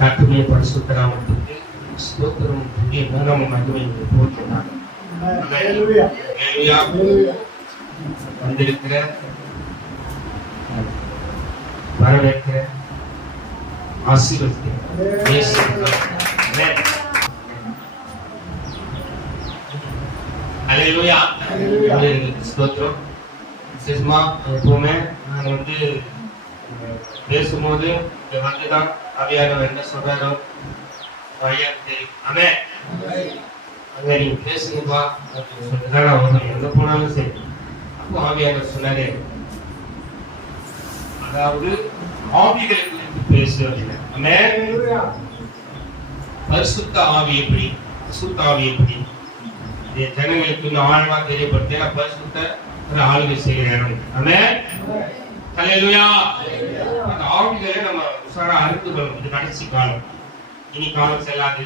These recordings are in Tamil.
கர்த்தருடைய பரிசுத்த நாமத்துக்கு ஸ்தோத்திரம் துதியும் கனமும் மகிமையும் போற்றுகிறார். ஹல்லேலூயா. வந்திருக்கிற வரவேற்கிற ஆசீர்வதிக்கிற ஹல்லேலூயா. ஸ்தோத்திரம். சிஸ்மா எப்பவுமே நாங்கள் பேசும்போது வந்துதான் அவியாரம் என்ன சொல்றாரோ தெரியும். அங்க நீங்க பேசுங்கப்பா சொல்லிதான் எங்க போனாலும் சரி. அப்போ ஆவியாளர் சொன்னாரு, அதாவது ஆவிகளை குறித்து பேசு அப்படின்னா பரிசுத்த ஆவி எப்படி, பரிசுத்த ஆவி எப்படி ஜனங்களுக்கு இன்னும் ஆழமா தெரியப்படுத்த பரிசுத்த ஆளுகை செய்கிறேன். ஹல்லேலூயா. அந்த ஆவிகளை நம்ம உசாரா அறிந்து கொள்ளும். இது கடைசி காலம், இனி காலம் செல்லாது.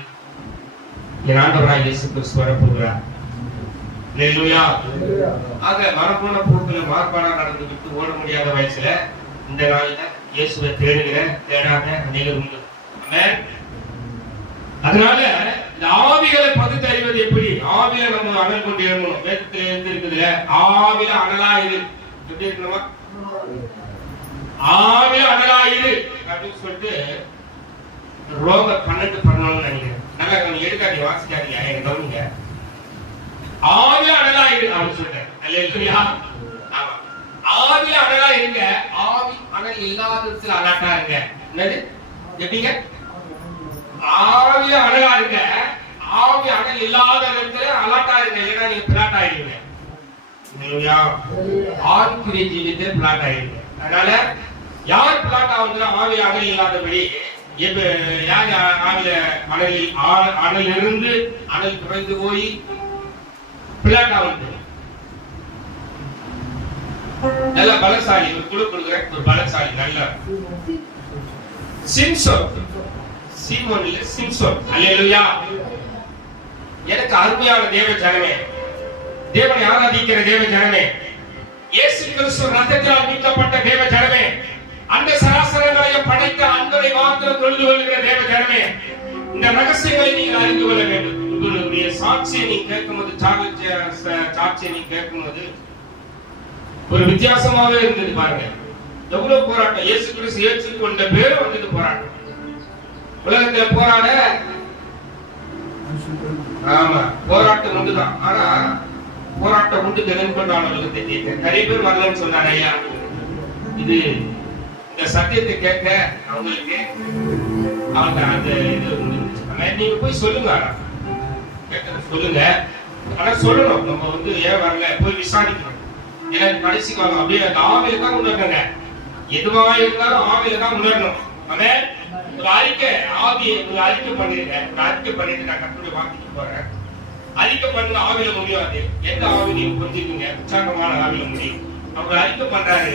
என் ஆண்டவராய் இயேசு கிறிஸ்து வரப்போகிறார். ஹல்லேலூயா. ஆக வரப்போன போக்குல மார்பாடா நடந்துவிட்டு ஓட முடியாத வயசுல இந்த நாளில இயேசுவை தேடுகிற தேடாத அநேகர் உண்டு. அதனால இந்த ஆவிகளை பகுத்தறிவது எப்படி? ஆவில நம்ம அனல் கொண்டு எழுமணும். வேதத்துல இருந்து இருக்குதுல ஆவில அனலா இரு. எப்படி இருக்கணுமா? ஆவில அனலா இரு அப்படின்னு சொல்லிட்டு ரோமர் 12:11 நினைக்கிறேன். நல்லா கொஞ்சம் எடுக்காதீங்க, வாசிக்காதீங்க, எனக்கு கவனிங்க. ஆவில அனலா இரு அப்படின்னு சொல்லிட்டேன். அல்லேலூயா. ஆமா, ஆவில அனலா இருங்க. ஆவி அனல் இல்லாத இடத்துல அலர்ட்டா இருங்க. என்னது? எப்படிங்க? ஆவில அனலா இருங்க. ஆவி அனல் இல்லாத இடத்துல அலர்ட்டா இருங்க. இல்லைன்னா நீங்க பிளாட் ஆயிடுவீங்க. அல்லேலூயா. ஆவிக்குரிய ஜீவிதத்தை பிளாட் ஆயிடுவீங்க. அதனால யார் பிளாட் ஆகுதுன்னா ஆவி அனல் இல்லாதபடி. யார் ஆவில அனல் இருந்து அனல் குறைந்து போய் பிளாட் ஆகுது. நல்ல பலசாலி, ஒரு குழு கொடுக்குற ஒரு பலசாலி, நல்ல சிம்சோன், சீமோன் இல்ல சிம்சோன். அல்லேலூயா. எனக்கு அருமையான தேவ ஜனமே, தேவனை ஆராதிக்கிற தேவ ஜனமே, இயேசு கிறிஸ்து ரத்தத்தால் மீட்கப்பட்ட தேவ ஜனமே, அந்த சராசரங்களையும் படைத்த அன்பரை மாத்திரம் தொழுது கொள்கிற தேவ ஜனமே, இந்த ரகசியங்களை நீங்கள் அறிந்து கொள்ள வேண்டும். உங்களுடைய சாட்சியை நீ கேட்கும்போது, சாட்சியை நீ கேட்கும்போது ஒரு வித்தியாசமாவே இருந்தது. பாருங்க எவ்வளவு போராட்டம். இயேசு கிறிஸ்து ஏற்றுக்கொண்ட பேரும் வந்தது போராட்டம். உலகத்துல போராட ஆமா போராட்டம் உண்டுதான். ஆனா போராட்டம் உண்டு தினம் கொண்டாடுவதற்கு தெரியுது. நிறைய பேர் வரலன்னு சொன்னார். ஐயா, இது இந்த சத்தியத்தை கேட்க அவங்களுக்கு அவங்க அந்த இது நீங்க போய் சொல்லுங்க, சொல்லுங்க. ஆனா சொல்லணும், நம்ம ஏன் வரல போய் விசாரிக்கணும். ஏன்னா கடைசி காலம் அப்படியே அந்த ஆவில தான் உணர்றாங்க. எதுவா இருந்தாலும் ஆவில தான் உணரணும். ஒரு அறிக்கை ஆவியை அறிக்கை பண்ணிருக்கேன். ஒரு அறிக்கை பண்ணிட்டு நான் கட்டுரை வாங்கிட்டு போறேன். அறிக்கை பண்ண ஆவில முடியாது. எந்த ஆவி நீங்க புரிஞ்சுக்கீங்க? உற்சாகமான ஆவில முடியும். அவங்க அறிக்கை பண்றாரு.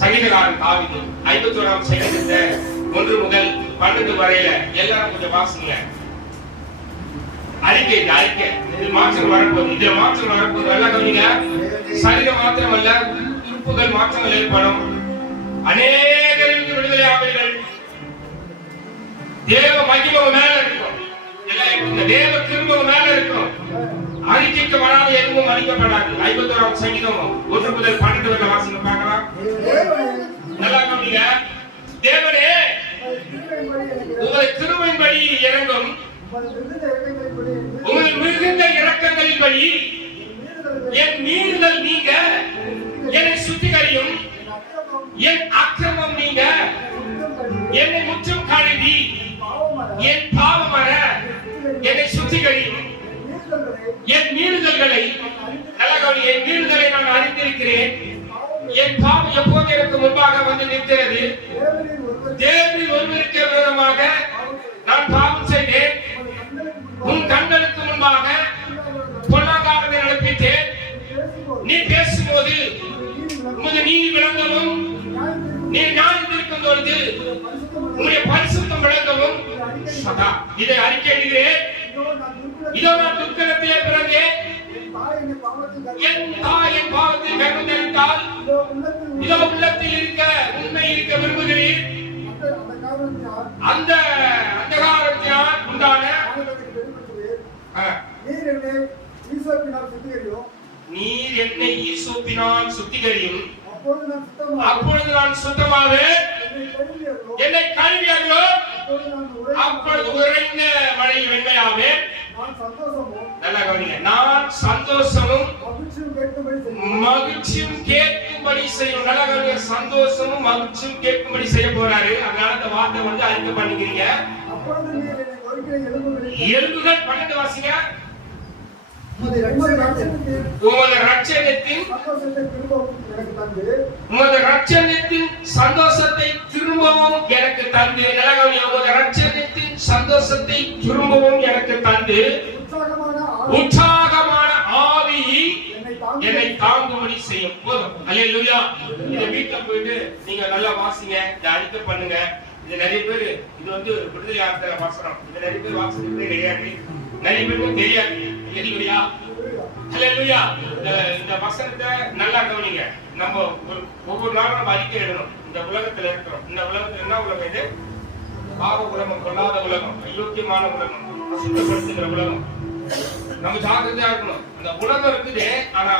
சங்கீதக்காரன் ஆவிது 51ஆம் சங்கீதத்தை 1 முதல் 12 வரையில எல்லாரும் கொஞ்சம் வாசிங்க. அறிக்கை, இந்த அறிக்கை இது மாற்றம் வரப்போகுது. இதுல மாற்றம் வரப்போகுது. நல்லா கவனிங்க. சரீரம் மாத்திரம் அல்ல, உறுப்புகள் மாற்றங்கள் ஏற்படும். அநேகருக்கு விடுதலை ஆவீர்கள். தேவ மகிமை மேல இருக்கும். இந்த தேவ கிருபை மேல இருக்கும். அறிக்கைக்கு வராத எதுவும் அளிக்கப்படாது. 51ஆம் சங்கீதம் 1 முதல் 12 வரை வாசிங்க பார்க்கலாம். நல்லா கவனிங்க. தேவனே உங்கள் கிருபையின்படி இறங்கும், உங்கள் மிகுந்த இரக்கங்களின்படி என் மீறுதல் நீங்க, என்னை சுத்திகரியும், என் அக்கிரமம் நீங்க, என்னை முற்றும் கழுவி, என் பாவமற என்னை சுத்திகரியும், என் மீறுதல்களை என் மீறுதலை நான் அறிந்திருக்கிறேன். என் பாவம் எப்போது எனக்கு முன்பாக வந்து நிற்கிறது. தேவனில் ஒருவருக்கு விரோதமாக நான் பாவம் செய்தேன். உன் கண்களுக்கு முன்பாக பொல்லாங்கானதை நடப்பித்தேன். நீ பேசும்போது உமது நீதி விளங்கவும், நீ ஞானம் இருக்கும் பொழுது உன்னுடைய பரிசுத்தம் விளங்கவும் இதை அறிக்கையிடுகிறேன். இதோ நான் துர்க்கத்திலே பிறந்தேன். என் தாயின் நீர் என்னை ஈசோப்பினால் சுத்திகரியும், அப்பொழுது நான் சுத்தமாவேன். என்னை கழுவியர்களோ அப்பொழுது உறைந்த மழையில் வெண்மையாவேன். நல்லா கவனிங்க. நான் சந்தோஷமும் மகிழ்ச்சியும் கேட்கும்படி செய்யும். நல்லா கவனிங்க. சந்தோஷமும் மகிழ்ச்சியும் கேட்கும்படி செய்ய போறாரு. அதனால அந்த வார்த்தை வந்து அறிக்கை பண்ணிக்கிறீங்க. எலும்புகள் 12 வாசிங்க. உமது ரட்சணத்தின் சந்தோஷத்தை திரும்பவும் எனக்கு தந்து, உமது ரட்சணத்தின் சந்தோஷத்தை திரும்பவும் எனக்கு தந்து உற்சாகமான ஆவி என்னை தாங்கும்படி செய்யும். போதும். அல்லேலூயா. இத வீட்டுல போயிட்டு நீங்க நல்லா வாசிங்க, இத அறிக்கை பண்ணுங்க. இது நிறைய பேர் இது வந்து விடுதலை ஆகிற வசனம். இது நிறைய பேர் வாசிக்கிறதே கிடையாது, நிறைய பேருக்கு தெரியாது. அல்லேலூயா. அல்லேலூயா. இந்த வசனத்தை நல்லா கவனிங்க. நம்ம ஒவ்வொரு நாளும் நம்ம அறிக்கை எழுதணும். இந்த உலகத்துல இருக்கிறோம். இந்த உலகத்துல என்ன உலகம்? இது பாவ உலகம், கொள்ளாத உலகம், அயோக்கியமான உலகம், அசுத்தப்படுத்துகிற உலகம். நம்ம ஜாக்கிரதையா இருக்கணும். அந்த உலகம் இருக்குது, ஆனா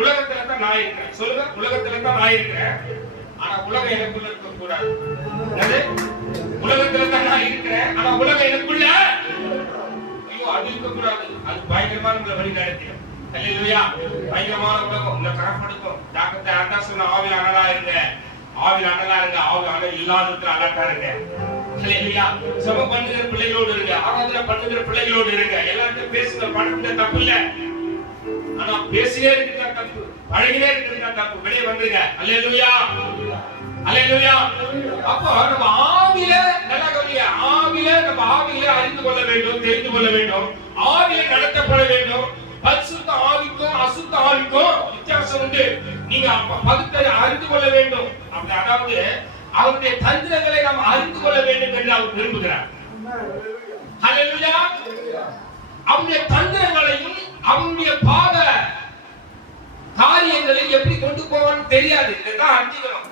உலகத்துல தான் நான் இருக்கிறேன். சொல்லுங்க, உலகத்துல தான் நான் இருக்கிறேன், ஆனா உலகம் எனக்குள்ள இருக்க கூடாது. உலகத்துல தான் நான் இருக்கிறேன், ஆனா உலகம் எனக்குள்ள அது இருக்க கூடாது. அது பயங்கரமான வழி நடத்திடும். அல்லேலூயா. பயங்கரமான உலகம். இந்த கரப்படுத்தும். ஜாக்கிரதை. அண்ணா சொன்ன ஆவி அனலா இருங்க, ஆவி அனலா இருங்க, ஆவி அனல் இல்லாததுக்கு அலர்ட்டா இருங்க. அல்லேலூயா. ஜெபம் பண்ணுகிற பிள்ளைகளோடு இருங்க, ஆராதனை பண்ணுகிற பிள்ளைகளோடு இருங்க. எல்லார்கிட்ட பேசுங்க, பண்ணுங்க, தப்பு இல்ல. ஆனா பேசியே இருக்கிறதா தப்பு, அழகிலே இருக்கிறதா தப்பு. வெளியே வந்துருங்க. அல்லேலூயா. அல்லேலூயா. அப்போ நம்ம ஆவியில நல்லா கவனிங்க. ஆவியில நம்ம ஆவியில அறிந்து கொள்ள வேண்டும், தெரிந்து கொள்ள வேண்டும், ஆவியில நடத்தப்பட வேண்டும். பரிசுத்த ஆவிக்கும் அசுத்த ஆவிக்கும் வித்தியாசம் உண்டு. நீங்க பகுத்தறிந்து அறிந்து கொள்ள வேண்டும். அப்படி அதாவது அவருடைய தந்திரங்களை நாம் அறிந்து கொள்ள வேண்டும் என்று அவர் விரும்புகிறார். அல்லேலூயா. அவருடைய தந்திரங்களையும் அவருடைய பாவ காரியங்களை எப்படி கொண்டு போவான்னு தெரியாது. இதுதான் அறிஞ்சிக்கணும்.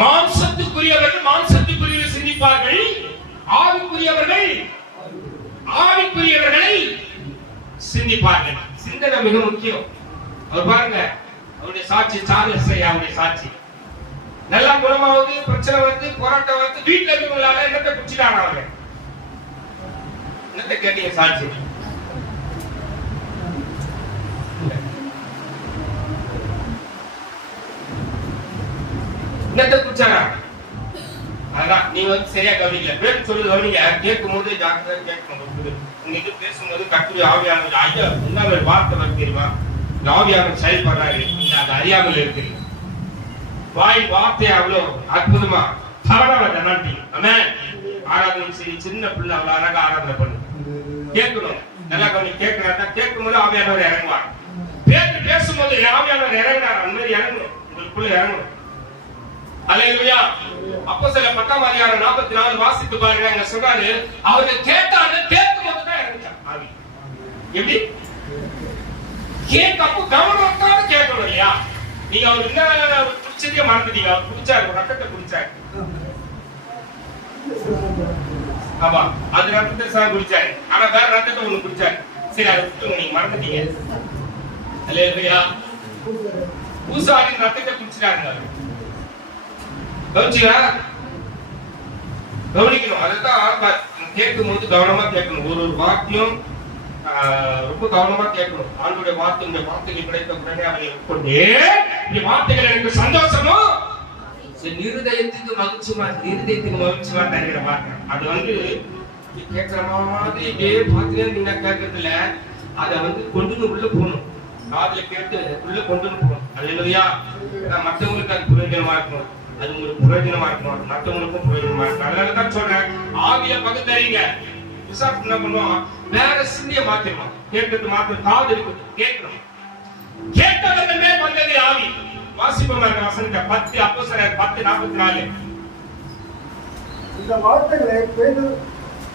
மாம்சத்துக்குரியவர்கள் மாம்சத்துக்குரியவர்கள் சிந்திப்பார்கள், ஆவிக்குரியவர்கள் ஆவிக்குரியவர்களை சிந்திப்பார்கள். சிந்தனை மிக முக்கியம். அவர் பாருங்க, அவருடைய சாட்சி, சார்லஸ் ஐயாவுடைய சாட்சி. நல்லா குணமாவது, பிரச்சனை வந்து, போராட்டம் வந்து, வீட்டுல இருக்கவங்களால என்னத்தை குடிச்சிட்டாங்க. அவங்க என்னத்தை கேட்டீங்க? சாட்சி. என்னத்தை குடிச்சாங்க? அதான் நீங்க வந்து சரியா கவனிக்கல. பேர் சொல்லி கவனிங்க. கேட்கும் போது ஜாக்கிரதையா கேட்கணும். இன்னைக்கு பேசும்போது கர்த்தருடைய ஆவியானவர் ஐயா என்ன ஒரு வார்த்தை வந்து தெரியுமா? ஆவியானவர் செயல்படுறாரு, அது அறியாமல் இருக்கு. வாய் வார்த்தை அவ்வளோ அற்புதமா பரவாயில்ல நன்றி. ஆமென். ஆராதனை செய்ய சின்ன பிள்ளை அவ்வளவு அழகா ஆராதனை பண்ணு. கேட்கணும். நல்லா கவனி. கேட்கணும். கேட்கும் போது ஆவியானவர் இறங்குவார். பேசும்போது ஆவியானவர் இறங்கினார். அந்த மாதிரி இறங்கணும், உங்களுக்குள்ள இறங்கணும். அல்லேலூயா. அப்போஸ்தலர் 10 44 வாசித்து பாருங்க. அங்க சொல்றாரு, அவர்கள் கேட்டாங்க, கேட்கும்போது தான் இறங்குச்சான் ஆவி. எப்படி? கேட்கப்போ கவனத்தோட கேட்கணும் இல்லையா? நீங்க அவர் என்ன குடிச்சதே மறந்துட்டீங்க. அவர் குடிச்சாரு, ரத்தத்தை குடிச்சாரு. ஆமா, அது ரத்தத்தை சார் குடிச்சாரு, ஆனா வேற ரத்தத்தை ஒண்ணு குடிச்சாரு. சரி, அதை விட்டு நீங்க மறந்துட்டீங்க. அல்லேலூயா. பூசாரி ரத்தத்தை குடிச்சிட்டாருங்க. கவனிக்கணும். அதுதான் கேட்கும் போது கவனமா கேட்கணும். ஒரு வாக்கியம் ரொம்ப கவனமா கேட்கணும். ஆண்டுடைய வார்த்தைகள் கிடைத்த உடனே அவரை கொண்டே வார்த்தைகள் எனக்கு சந்தோஷமும் இருதயத்துக்கு மகிழ்ச்சிமா தருகிற வார்த்தை. அது வந்து கேட்கிற மாதிரி இதே பார்த்து நீங்க கேட்கறதுல அதை வந்து கொண்டு உள்ள போகணும். காதுல கேட்டு உள்ள கொண்டு போகணும். அல்லேலூயா. மற்றவங்களுக்கு அது பிரயோஜனமா இருக்கணும், அது உங்களுக்கு பிரயோஜனமா இருக்கணும், மற்றவங்களுக்கும் பிரயோஜனமா இருக்கணும். அதனாலதான் சொல்றேன், ஆவிய பகுத்தறிங்க. விசாரிச்சு என்ன பண்ணுவோம்? வேற சிந்திய மாத்திரமா கேட்கறது மாத்திரம். காது இருக்குது, கேட்கணும். கேட்டவர்களே வந்தது ஆவி. வாசிப்போம் அந்த வசனத்தை 10 அப்போஸ்தலர் 10:44. இந்த வார்த்தைகளை பேதுரு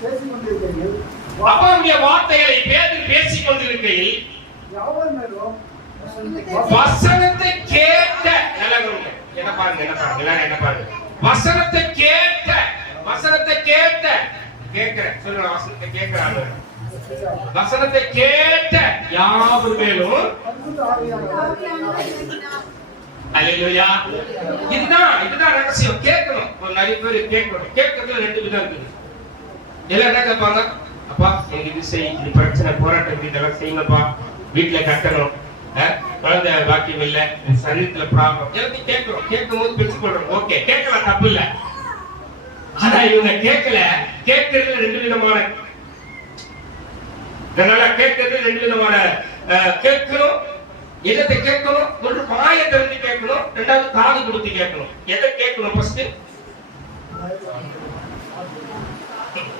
பேசிக் கொண்டிருக்கையில், அவருடைய வார்த்தைகளை பேதுரு பேசிக் கொண்டிருக்கையில் யாவர் மேலும் வசனத்தை கேட்ட நிலவரங்க. என்ன பாருங்க, என்ன பாருங்க, எல்லாரும் என்ன பாருங்க. வசனத்தை கேட்ட, வசனத்தை கேட்ட, கேட்கிற சொல்லுங்க. வசனத்தை கேட்கிறாங்க. வசனத்தை கேட்ட யாவர் மேலும் பரிசுத்த ஆவியானவர் அல்லேலூயா. இதுதான் ரகசியம். கேட்கணும். ஒரு நிறைய பேர் கேட்கணும். கேட்கறதுல ரெண்டு விதம் இருக்குது. எல்லாம் என்ன கேட்பாங்க? அப்பா எனக்கு இது செய், இது பிரச்சனை, போராட்டம், இதெல்லாம் செய்யுங்கப்பா, வீட்டுல கட்டணும், குழந்தை பாக்கியம் இல்ல, சரீரத்துல ப்ராப்ளம், எல்லாத்தையும் கேட்கிறோம். கேட்கும் போது பெற்றுக்கொள்றோம். ஓகே, கேட்கலாம், தப்பு இல்ல. ஆனா இவங்க கேட்கல. கேட்கறதுல ரெண்டு விதமான கேட்கணும். எதை கேட்கணும்? ஒன்று வாயை திறந்து கேட்கணும், ரெண்டாவது காது கொடுத்து கேட்கணும். எதை கேட்கணும்? ஃபர்ஸ்ட்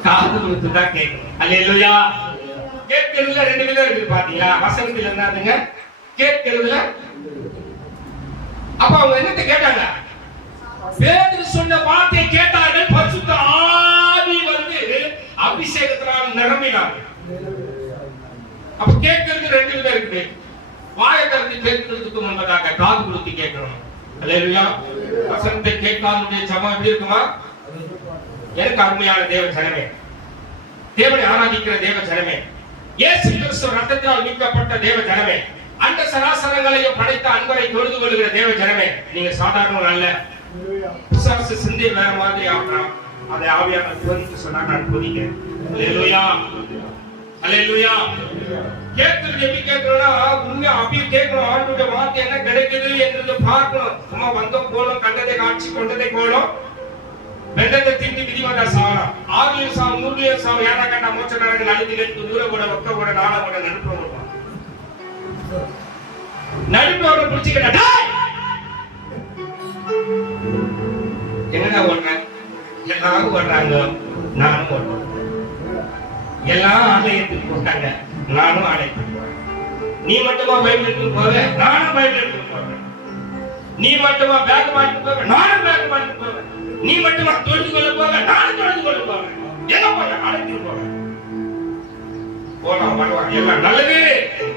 காது கொடுத்து தான் கேட்கணும். அல்லேலூயா. கேட்கிறதுல ரெண்டு விதம் இருக்குது பாத்தீங்களா? வசனத்துல என்னதுங்க? கேட்கிறதுல அப்ப அவங்க என்னத்தை கேட்டாங்க? பேதுரு சொன்ன வார்த்தையை கேட்டார்கள். பரிசுத்த ஆவி வந்து அபிஷேகத்தினால் நிரம்பினார்கள். அப்ப கேட்கிறது ரெண்டு விதம் இருக்குது. வாயை திறந்து கேட்கிறதுக்கு முன்பதாக காது கொடுத்து கேட்கணும். அல்லேலூயா. வசனத்தை கேட்காதவனுடைய ஜெபம் எப்படி இருக்குமா? எனக்கு அருமையான தேவ ஜனமே, தேவனை ஆராதிக்கிற தேவ ஜனமே, இயேசு கிறிஸ்து ரத்தத்தால் மீட்கப்பட்ட தேவ ஜனமே, அந்த சராசரங்களையும் படைத்த அன்பரை தொழுது கொள்கிற தேவ ஜனமே, நீங்க சாதாரண அல்ல. பிசாசு சிந்தை வேற மாதிரி ஆகலாம். அதை ஆவியானவர் துவனித்து சொன்னா நான் துதிக்கிறேன். அல்லேலூயா. அல்லேலூயா. கேட்கிறது எப்படி கேட்கணும்னா உண்மை அப்படியே கேட்கணும். ஆண்டவருடைய வார்த்தை என்ன கிடைக்குது என்று பார்க்கணும். சும்மா வந்தோம் போனோம், கண்டதை காட்சி கொண்டதை போனோம், வெள்ளத்தை திண்டி விதிவந்த சாவரம், 6 சாவம் 100 சாவம், ஏழா கண்டா மோட்ச நரக நடுத்திகளுக்கு தூர கூட ஒக்க கூட நாள கூட நடுப்புற விடுவான். நடுப்புறவனை பிடிச்சிக்கிட்டா என்னடா ஓடுறேன்? எல்லாரும் ஓடுறாங்க, நானும் ஓடுறேன். எல்லாம் ஆலயத்துக்கு போட்டாங்க, நானும் ஆலயத்துக்கு போறேன். நீ மட்டுமா பைபிள் எடுத்துட்டு போவேன், நானும் பைபிள் எடுத்துட்டு போவேன். நீ மட்டுமா பேக் மாட்டு போவேன், நானும் பேக் மாட்டு போவேன். நீ மட்டுமா தொழுது கொள்ள போவேன், நானும் தொழுது கொள்ள போவேன். எங்க போவேன்? ஆலயத்துக்கு போவேன். போலாம் வருவாங்க. எல்லாம் நல்லது,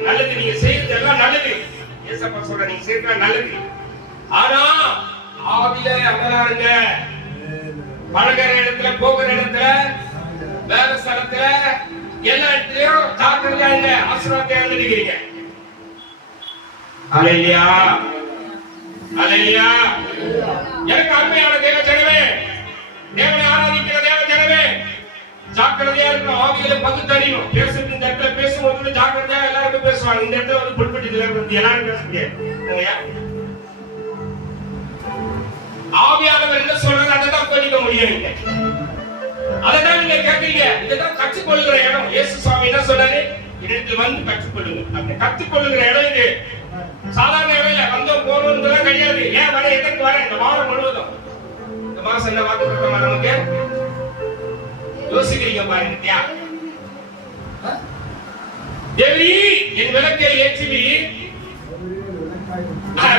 நல்லது. நீங்க செய்யறது எல்லாம் நல்லது. ஏசப்பா சொல்ற நீங்க செய்யறது நல்லது. ஆனா ஆவில அமராருங்க. பழகிற இடத்துல, போகிற இடத்துல, வேலை ஸ்தலத்துல, எல்லா இடத்துலயும் ஜாக்கிரதையா இருங்க. ஆசீர்வாதத்தை எழுதிக்கிறீங்க. அல்லேலூயா. அல்லேலூயா. எனக்கு அருமையான தேவ ஜனமே, தேவனை ஆராதிக்கிற தேவ ஜனமே, ஜாக்கிரதையா இருக்கணும். ஆவிகளை பகுத்தறியணும். பேசுறது இந்த இடத்துல பேசும்போது ஜாக்கிரதையா எல்லாருக்கும் பேசுவாங்க. இந்த இடத்துல வந்து புல்பெட்டி எல்லாரும் பேச முடியாது. ஆவியானவர் என்ன சொல்றது அதை தான் பண்ணிக்க முடியும். அதான் நீங்க கேட்கறீங்க. இதுதான் கற்றுக்கொள்ளுகிற இடம். இயேசு சுவாமி என்ன சொன்னாரு? இடத்துல வந்து கற்றுக்கொள்ளுங்க. அந்த கற்றுக்கொள்ளுகிற இடம் இது சாதாரண இடம் இல்ல. வந்தோம் போனோம்ன்றதெல்லாம் கிடையாது. ஏன் வர, எதற்கு வர? இந்த வாரம் முழுவதும், இந்த மாசம் என்ன வார்த்தை கொடுத்தோமா நமக்கு? யோசிக்கிறீங்க பாருங்க. தேவி என் விளக்கை ஏற்றி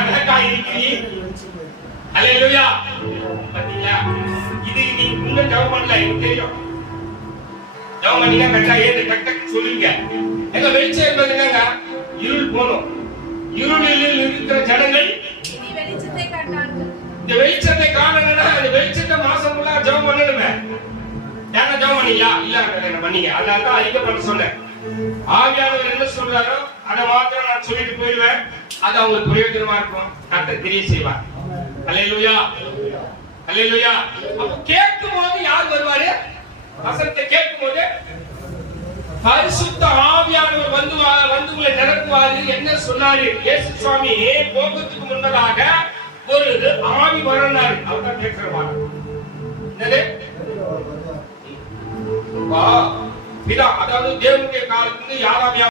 விளக்காய் இருக்கிறீ. அல்லேலூயா. பாத்தீங்களா? இது நீ இன்னும் ஜெபம் பண்ணல, எனக்கு தெரியும். ஜெபம் பண்ணீங்க கரெக்டா ஏது டக் சொல்லுங்க. எங்க வெளிச்சம் என்பது என்னங்க? இருள் போனோம். இருளில் இருக்கிற ஜனங்கள் இந்த வெளிச்சத்தை காணணும்னா அந்த வெளிச்சத்தை மாசம் ஃபுல்லா ஜெபம் பண்ணணுமே. யாரா ஜெபம் பண்ணீங்களா? இல்ல பண்ணீங்க. அதனால தான் அதிகம் பண்ண சொன்னேன். ஆவியானவர் என்ன சொல்றாரோ அதை மாத்திரம் நான் சொல்லிட்டு போயிடுவேன். அது அவங்களுக்கு பிரயோஜனமா இருக்கும். கர்த்தர் கிரியை செய்வார். அல்லேலூயா. அல்லேலூயா. அப்ப கேட்கும் போது யார் வருவாரு? வசனத்தை கேட்கும் போது பரிசுத்த ஆவியானவர் வந்து உங்களை நிரப்புவாரு. என்ன சொன்னாரு? இயேசு சுவாமி போகிறதுக்கு முன்னதாக ஒரு ஆவி வரனாரு. அவர்தான் கேட்கிறவாரு. என்னது? பிதா, அதாவது தேவனுடைய காலத்துல யாராவது